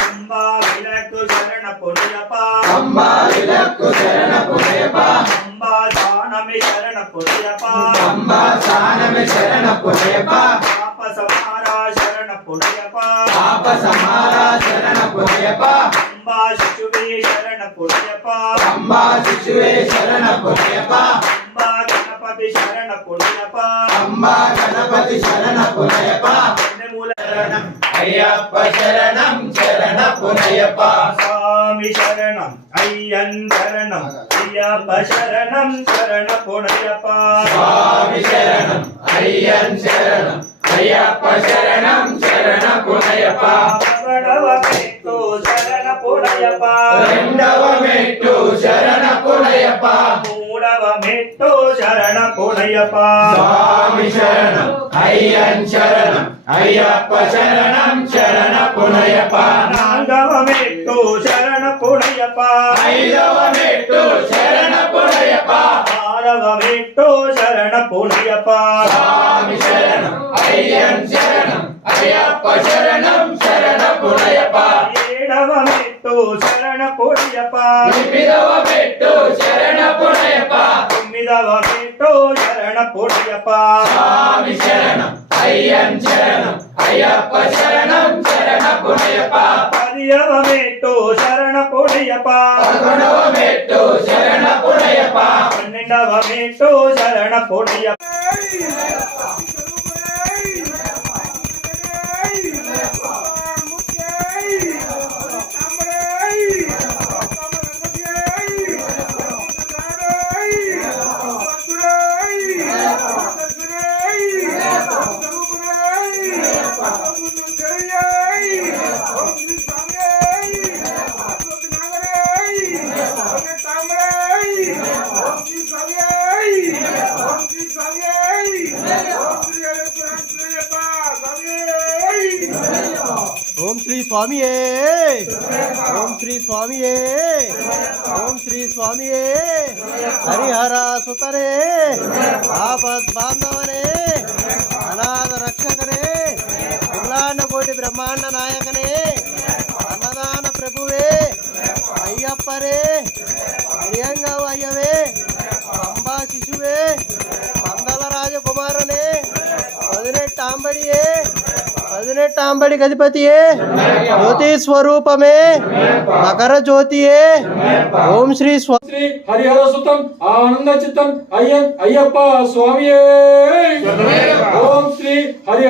అంబా విలకు శరణ పొడియప్ప అంబా విలకు శరణ పొడియప్ప అంబా దానమి శరణ పొడియప్ప అంబా సానమి శరణ పొడియప్ప పాప సమారా శరణ పొడియప్ప పాప సమారా శరణ పొడియప్ప అంబా శిశువే శరణ పొడియప్ప అంబా శిశువే శరణ పొడియప్ప అంబా గణపతి శరణ పొడియప్ప అంబా గణపతి శరణ పొడియప్ప శరణం అయ్యప్ప శరణం శరణ పొడియప్ప స్వామి శరణం అయ్యన్ శరణం అయ్యప్ప శరణం శరణ పొడియప్ప స్వామి శరణం అయ్యన్ శరణం అయ్యప్ప శరణం శరణ పొడియప్ప పడవ పెట్టు శరణ పొడియప్ప రెండవ మెట్టు శరణ పొడియప్ప మూడవ మెట్టు శరణ పొడియప్ప స్వామి శరణం అయ్యన్ శరణం అయ్యప్ప శరణం శరణ పొడియప్ప నాలుగవ మెట్టు శరణ పొడియప్ప ఐదవ మెట్టు శరణ పొడియప్ప ఆరవ మెట్టు శరణ పొడియప్ప స్వామి శరణం అయ్యన్ శరణం అయ్యప్ప శరణం శరణ పొడియప్ప ఏడవ మెట్టు శరణ పొడియప్ప ఎనిమిదవ మెట్టు శరణ పొడియప్ప తొమ్మిదవ మెట్టు శరణ పొడియప్ప స్వామి శరణం అయ్యన్ శరణం అయ్యప్ప శరణం శరణ పొడియప్ప పదియవ మెట్టు శరణ పొడియప్ప పదకొండవ మెట్టు శరణ పొడియప్ప పన్నెండవ మెట్టు శరణ పొడియప్ప ఓం శ్రీ స్వామియే ఓం శ్రీ స్వామియే ఓం శ్రీ స్వామియే హరిహర సుతరే ఆపద్ బాంధవనే అనాథ రక్షకనే బ్రహ్మాండ కోటి బ్రహ్మాండ నాయకనే అన్నదాన ప్రభువే అయ్యప్పరే ప్రియంగావు అయ్యవే అంబా శిశువే పందల రాజకుమారునే 18 గణపతియే జ్యోతి స్వరూపమే మకర జ్యోతియే ఓం శ్రీ శ్రీ హరిహర సుతం ఆనంద చిత్తం అయ్యప్ప స్వామియే ఓం శ్రీ హరి